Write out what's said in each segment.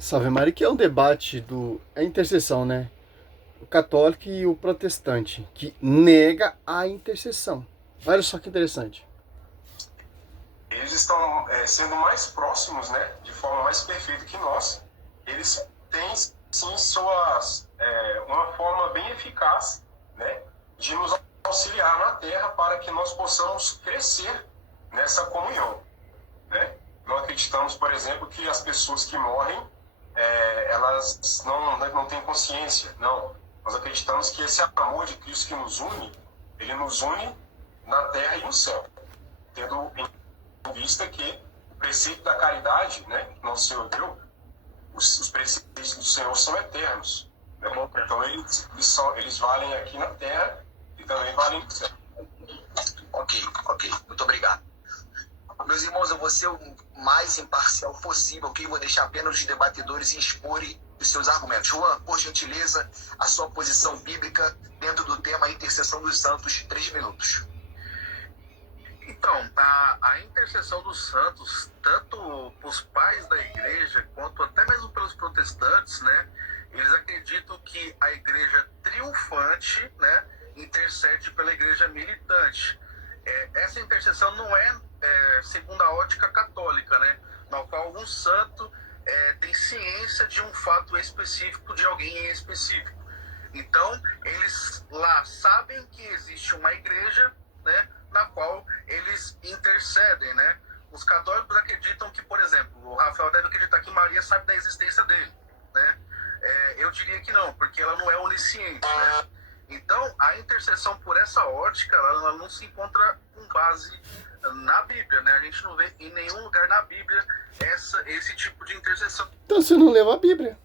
Salve Maria, que é um debate do. É intercessão, né? O católico e o protestante, que nega a intercessão. Olha só que interessante. Eles estão sendo mais próximos, né, de forma mais perfeita que nós. Eles têm, sim, uma forma bem eficaz, né, de nos auxiliar na Terra para que nós possamos crescer nessa comunhão, né? Não acreditamos, por exemplo, que as pessoas que morrem, elas não têm consciência. Não. Nós acreditamos que esse amor de Cristo que nos une, ele nos une na terra e no céu. Tendo em vista que o preceito da caridade, né, que nosso Senhor deu, os preceitos do Senhor são eternos. Né? Então eles valem aqui na terra e também valem no céu. Ok. Muito obrigado. Meus irmãos, eu vou ser o mais imparcial possível, ok? Vou deixar apenas os debatedores exporem os seus argumentos. Juan, por gentileza, a sua posição bíblica dentro do tema intercessão dos santos, 3 minutos. Então, a intercessão dos santos, tanto os pais da igreja, quanto até mesmo pelos protestantes, né? Eles acreditam que a igreja triunfante, né, intercede pela igreja militante. Essa intercessão não é segundo a ótica católica, né, na qual um santo tem ciência de um fato específico, de alguém em específico. Então, eles lá sabem que existe uma igreja, né, na qual eles intercedem, né? Os católicos acreditam que, por exemplo, o Rafael deve acreditar que Maria sabe da existência dele, né? Eu diria que não, porque ela não é onisciente, né? Então, a intercessão por essa ótica, ela não se encontra com base na Bíblia, né? A gente não vê em nenhum lugar na Bíblia esse tipo de intercessão. Então você não leu a Bíblia.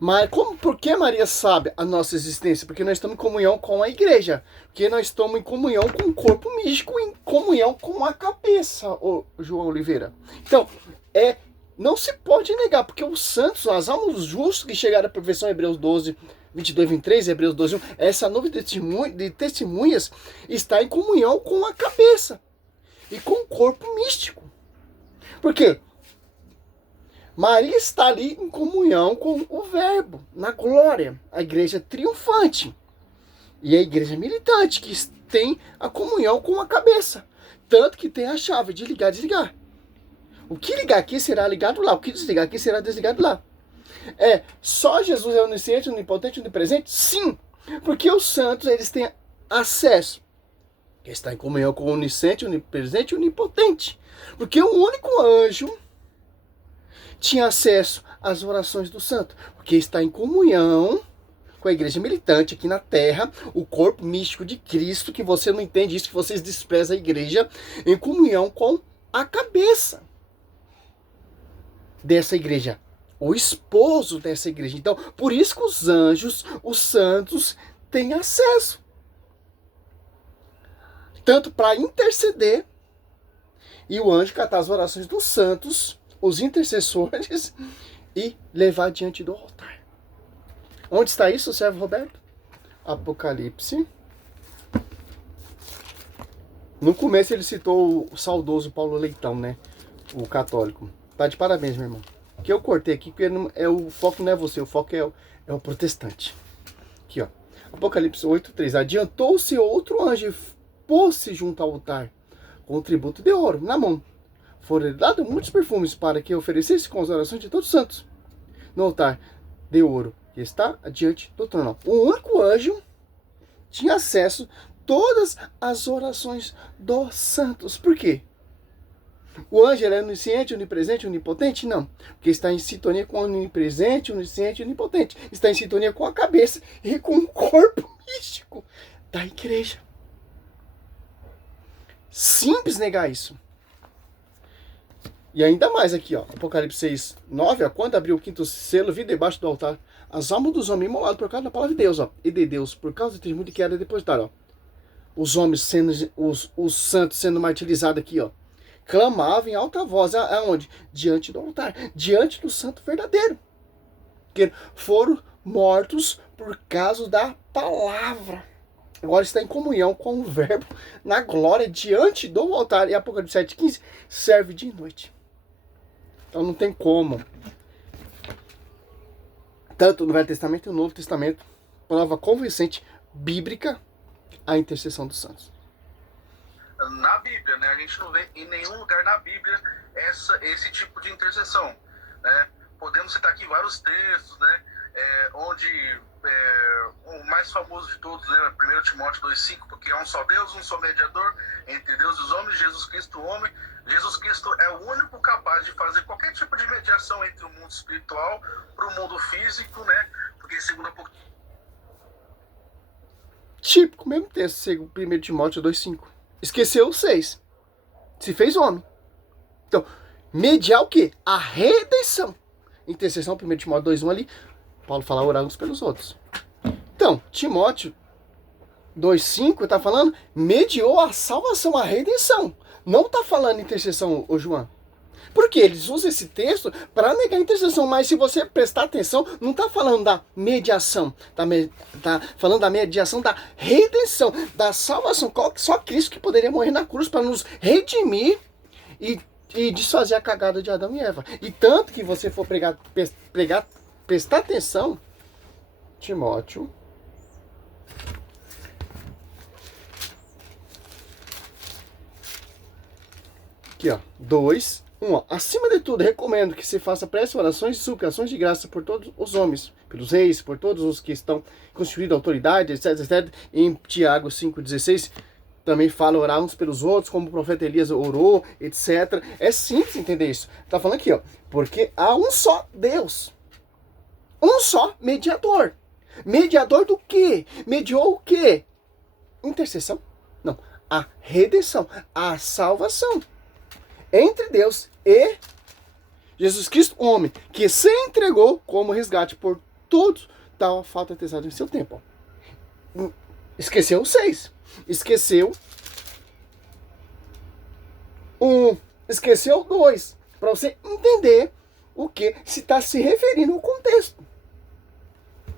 Mas por que Maria sabe a nossa existência? Porque nós estamos em comunhão com a igreja. Porque nós estamos em comunhão com o corpo místico, em comunhão com a cabeça, ô João Oliveira. Então, não se pode negar, porque os santos, as almas justas que chegaram à perfeição, Hebreus 12, 22, 23, Hebreus 12, 1, essa nuvem de testemunhas está em comunhão com a cabeça e com o corpo místico. Por quê? Maria está ali em comunhão com o Verbo, na glória, a igreja triunfante. E a igreja militante, que tem a comunhão com a cabeça. Tanto que tem a chave de ligar e desligar. O que ligar aqui será ligado lá, o que desligar aqui será desligado lá. Só Jesus é onisciente, onipotente, onipresente? Sim, porque os santos, eles têm acesso. Que está em comunhão com o onisciente, onipresente e onipotente. Porque o único anjo tinha acesso às orações do santo, porque está em comunhão com a igreja militante aqui na terra, o corpo místico de Cristo, que você não entende isso, que vocês desprezam a igreja, em comunhão com a cabeça dessa igreja, o esposo dessa igreja. Então, por isso que os anjos, os santos, têm acesso. Tanto para interceder, e o anjo catar as orações dos santos, os intercessores, e levar diante do altar. Onde está isso, servo Roberto? Apocalipse. No começo ele citou o saudoso Paulo Leitão, né? O católico. Tá de parabéns, meu irmão. Que eu cortei aqui, porque o foco não é você, o foco é o protestante. Aqui, ó. Apocalipse 8:3. Adiantou-se outro anjo e pôs-se junto ao altar, com um tributo de ouro na mão. Foram dados muitos perfumes para que oferecesse com as orações de todos os santos no altar de ouro que está diante do trono. O único anjo tinha acesso a todas as orações dos santos. Por quê? O anjo é onisciente, onipresente, onipotente? Não. Porque está em sintonia com o onipresente, onisciente e onipotente. Está em sintonia com a cabeça e com o corpo místico da igreja. Simples negar isso. E ainda mais aqui, ó, Apocalipse 6, 9, ó, quando abriu o quinto selo, vi debaixo do altar as almas dos homens imolados por causa da palavra de Deus, ó, e de Deus, por causa do testemunho que era depositado, ó. Os homens sendo, os santos sendo martirizados aqui, ó, clamavam em alta voz, aonde? Diante do altar, diante do santo verdadeiro, que foram mortos por causa da palavra. Agora está em comunhão com o Verbo na glória diante do altar. E Apocalipse 7,15 serve de noite. Então não tem como. Tanto no Velho Testamento e no Novo Testamento, prova convincente, bíblica, a intercessão dos santos. Na Bíblia, né? A gente não vê em nenhum lugar na Bíblia esse tipo de intercessão, né? Podemos citar aqui vários textos, né? Onde o mais famoso de todos, né? 1 Timóteo 2,5, porque há um só Deus, um só mediador entre Deus e os homens, Jesus Cristo, o homem. Jesus Cristo é o único capaz de fazer qualquer tipo de mediação entre o mundo espiritual para o mundo físico, né? Porque segundo Típico, mesmo texto, segundo 1 Timóteo 2,5. Esqueceu o 6. Se fez homem. Então, mediar o quê? A redenção. Intercessão, 1 Timóteo 2,1 ali. Paulo fala orar uns pelos outros. Então, Timóteo 2,5 está falando, mediou a salvação, a redenção. Não está falando intercessão, ô João. Porque eles usam esse texto para negar a intercessão. Mas se você prestar atenção, não está falando da mediação. Está falando da mediação da redenção, da salvação. Só Cristo que poderia morrer na cruz para nos redimir e desfazer a cagada de Adão e Eva. E tanto que você for prestar atenção, Timóteo. Aqui, ó. 2, 1. Ó. Acima de tudo, recomendo que se faça prece, orações e suplicações de graça por todos os homens, pelos reis, por todos os que estão constituídos autoridade, etc, etc. Em Tiago 5,16, também fala orar uns pelos outros, como o profeta Elias orou, etc. É simples entender isso. Tá falando aqui, ó. Porque há um só Deus. Um só mediador. Mediador do quê? Mediou o quê? Intercessão? Não. A redenção. A salvação. Entre Deus e Jesus Cristo, homem, que se entregou como resgate por todos, tal falta atestada em seu tempo. Esqueceu o 6. Esqueceu 1. Esqueceu 2. Para você entender o que se está se referindo ao contexto.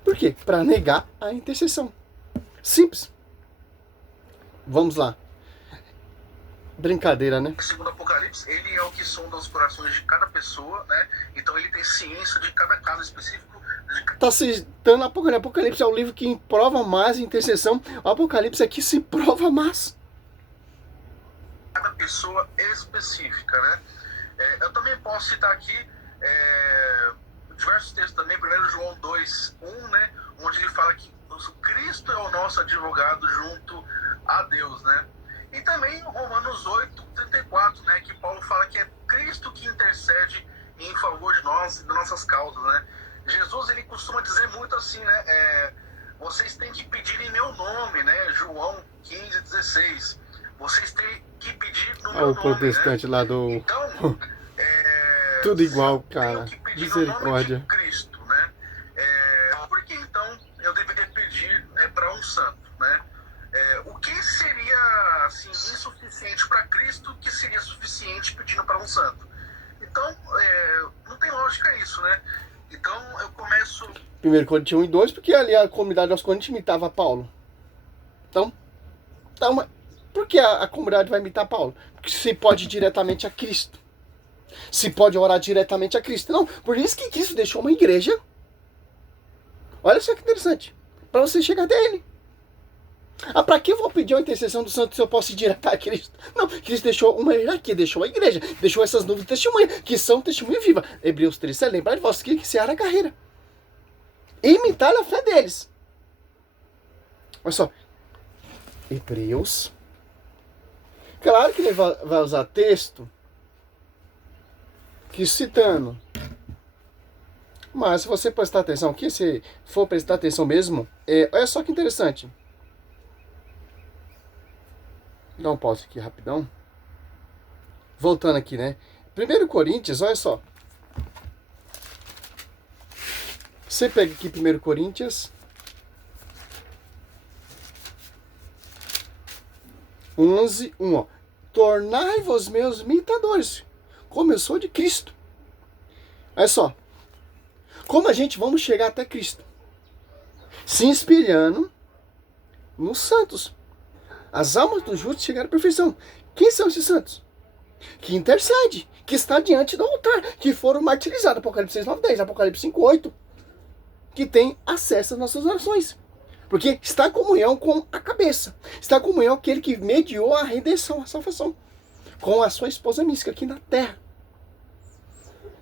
Por quê? Para negar a intercessão. Simples. Vamos lá. Brincadeira, né? Segundo Apocalipse, ele é o que sonda os corações de cada pessoa, né? Então ele tem ciência de cada caso específico. Está citando Apocalipse, é o livro que prova mais a intercessão. O Apocalipse é que se prova mais. Cada pessoa específica, né? Eu também posso citar aqui diversos textos também, 1 João 2,1, né? Onde ele fala que Cristo é o nosso advogado junto a Deus, né? E também Romanos 8,34, né, que Paulo fala que é Cristo que intercede em favor de nós, das nossas causas, né? Jesus, ele costuma dizer muito assim, né, vocês têm que pedir em meu nome, né? João 15,16. Vocês têm que pedir no meu nome, o protestante, né? Lá do... Então, tudo igual, cara. Misericórdia. No nome de Cristo, né? Por que então eu deveria pedir para um santo, né? O que seria assim, insuficiente para Cristo que seria suficiente pedindo para um santo? Então, não tem lógica isso, né? Então, eu começo... 1 Coríntios 1 e 2, porque ali a comunidade aos Coríntios imitava Paulo. Então por que a comunidade vai imitar Paulo? Porque se pode ir diretamente a Cristo. Se pode orar diretamente a Cristo. Não, por isso que Cristo deixou uma igreja. Olha só que interessante. Para você chegar até ele. Para que eu vou pedir a intercessão do santo se eu posso ir direto a Cristo? Não, Cristo deixou uma hierarquia, deixou a igreja, deixou essas nuvens de testemunha, que são testemunha viva. Hebreus 3, lembrar de vós que iniciaram a carreira. Imitar a fé deles. Olha só. Hebreus. Claro que ele vai usar texto que citando. Mas se você prestar atenção aqui, se for prestar atenção mesmo, olha só que interessante. Vou dar um pause aqui rapidão. Voltando aqui, né? 1 Coríntios, olha só. Você pega aqui 1 Coríntios 11, 1, ó. Tornai-vos meus imitadores, como eu sou de Cristo. Olha só. Como a gente vamos chegar até Cristo? Se inspirando nos santos. As almas dos justos chegaram à perfeição. Quem são esses santos? que intercede, que está diante do altar, que foram martirizados, Apocalipse 6, 9, 10, Apocalipse 5, 8, que tem acesso às nossas orações. Porque está em comunhão com a cabeça, está em comunhão com aquele que mediou a redenção, a salvação, com a sua esposa mística aqui na terra.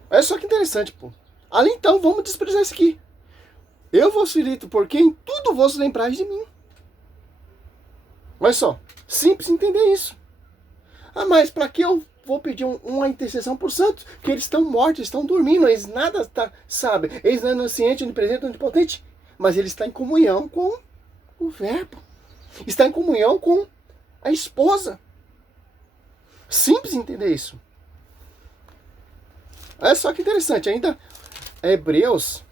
Olha só que interessante, pô. Ali então, vamos desprezar isso aqui. Eu vos filito, porque em tudo vos lembrais de mim. Olha só, simples entender isso. Ah, mas para que eu vou pedir uma intercessão por santos? Porque eles estão mortos, estão dormindo, eles nada sabem. Eles não é onisciente, onipresente, onipotente. Mas ele está em comunhão com o verbo. Está em comunhão com a esposa. Simples entender isso. Olha só que interessante, ainda Hebreus.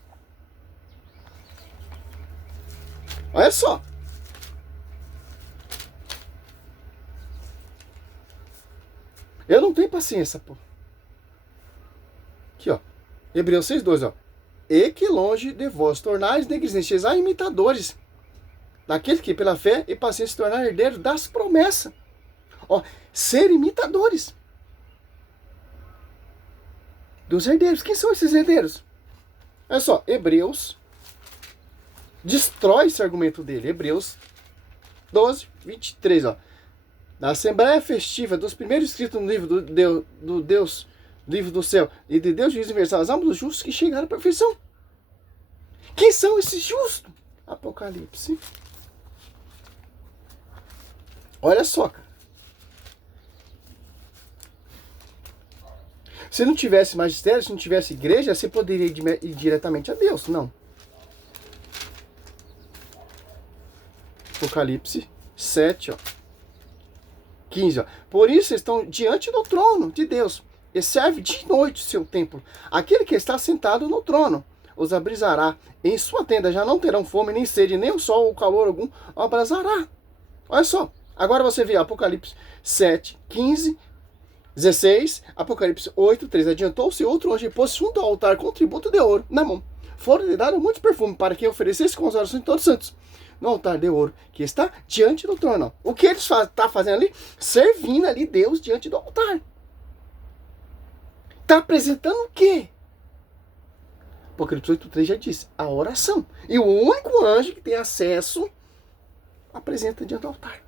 Olha só. Eu não tenho paciência, pô. Aqui, ó. Hebreus 6:2, ó. E que longe de vós tornais negligentes a imitadores daquele que pela fé e paciência se tornar herdeiro das promessas. Ó, ser imitadores dos herdeiros. Quem são esses herdeiros? Olha só, Hebreus destrói esse argumento dele. Hebreus 12:23, ó. Na Assembleia Festiva dos primeiros escritos no livro do Deus, livro do céu, e de Deus juiz universal, as almas dos justos que chegaram à perfeição. Quem são esses justos? Apocalipse. Olha só, cara. Se não tivesse magistério, se não tivesse igreja, você poderia ir diretamente a Deus. Não. Apocalipse 7, ó. 15, ó. Por isso estão diante do trono de Deus, e serve de noite o seu templo. Aquele que está sentado no trono os abrisará em sua tenda. Já não terão fome, nem sede, nem o sol ou calor algum abrasará. Olha só. Agora você vê Apocalipse 7, 15, 16, Apocalipse 8, 3. Adiantou-se outro anjo e pôs junto ao altar com tributo de ouro na mão. Foram lhe dados muitos perfumes para que oferecesse com as orações de todos os santos. No altar de ouro que está diante do trono. O que eles estão fazendo ali? Servindo ali Deus diante do altar. Está apresentando o quê? Apocalipse 8:3 já disse, a oração. E o único anjo que tem acesso apresenta diante do altar.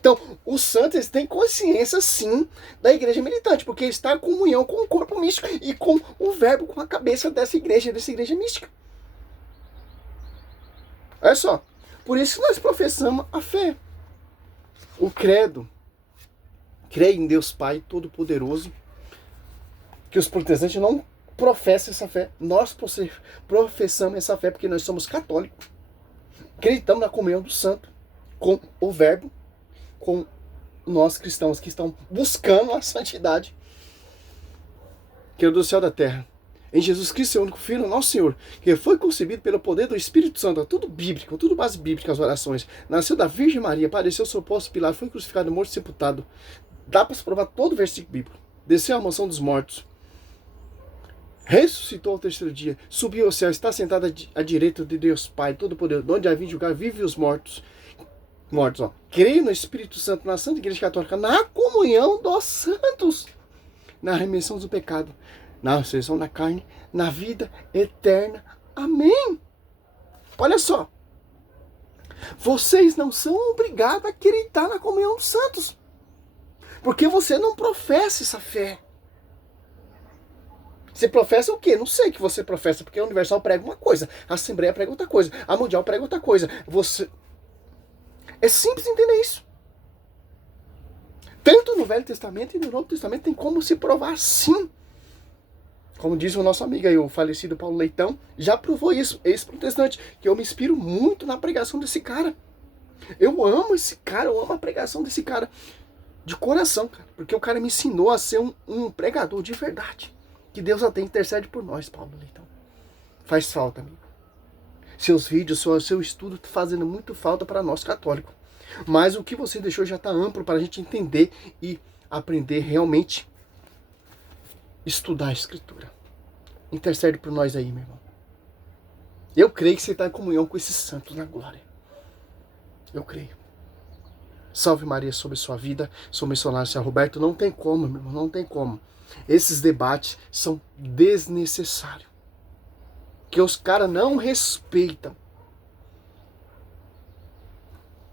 Então, os santos eles têm consciência, sim, da igreja militante, porque está em comunhão com o corpo místico e com o verbo, com a cabeça dessa igreja mística. Olha só, por isso que nós professamos a fé. O credo crê em Deus Pai Todo-Poderoso, que os protestantes não professam essa fé. Nós professamos essa fé porque nós somos católicos. Acreditamos na comunhão do santo com o verbo, com nós cristãos que estão buscando a santidade, que é do céu e da terra. Em Jesus Cristo, seu único Filho, nosso Senhor, que foi concebido pelo poder do Espírito Santo, tudo bíblico, tudo base bíblica, as orações. Nasceu da Virgem Maria, padeceu seu posto Pilato, foi crucificado, morto e sepultado. Dá para se provar todo o versículo bíblico. Desceu à mansão dos mortos. Ressuscitou ao terceiro dia, subiu ao céu, está sentado à direita de Deus Pai, Todo-Poderoso, onde há de julgar vivos e os mortos. Ó. Creio no Espírito Santo, na Santa Igreja Católica, na comunhão dos santos, na remissão do pecado, na ressurreição da carne, na vida eterna. Amém. Olha só. Vocês não são obrigados a acreditar na comunhão dos santos, porque você não professa essa fé. Você professa o quê? Não sei o que você professa, porque a Universal prega uma coisa, a Assembleia prega outra coisa, a Mundial prega outra coisa. É simples entender isso. Tanto no Velho Testamento e no Novo Testamento tem como se provar sim. Como diz o nosso amigo aí, o falecido Paulo Leitão, já provou isso, ex-protestante, que eu me inspiro muito na pregação desse cara. Eu amo esse cara, eu amo a pregação desse cara de coração, cara, porque o cara me ensinou a ser um pregador de verdade. Que Deus até intercede por nós, Paulo Leitão. Faz falta, amigo. Seus vídeos, seu estudo tá fazendo muito falta para nós católicos. Mas o que você deixou já está amplo para a gente entender e aprender realmente estudar a Escritura. Intercede por nós aí, meu irmão. Eu creio que você está em comunhão com esses santos na glória. Eu creio. Salve Maria sobre sua vida. Sou missionário Sr. Roberto. Não tem como, meu irmão, não tem como. Esses debates são desnecessários. Que os caras não respeitam.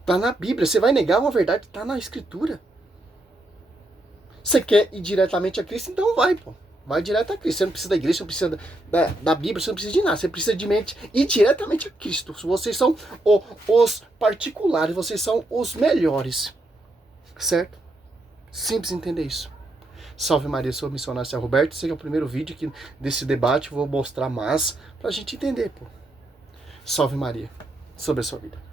Tá na Bíblia. Você vai negar uma verdade que tá na Escritura. Você quer ir diretamente a Cristo? Então vai, pô. Vai direto a Cristo. Você não precisa da igreja, você não precisa da Bíblia, você não precisa de nada. Você precisa de mente ir diretamente a Cristo. Vocês são os particulares, vocês são os melhores. Certo? Simples entender isso. Salve Maria, sou o missionário Sr. Roberto. Esse é o primeiro vídeo aqui desse debate. Vou mostrar mais pra gente entender, pô. Salve Maria, sobre a sua vida.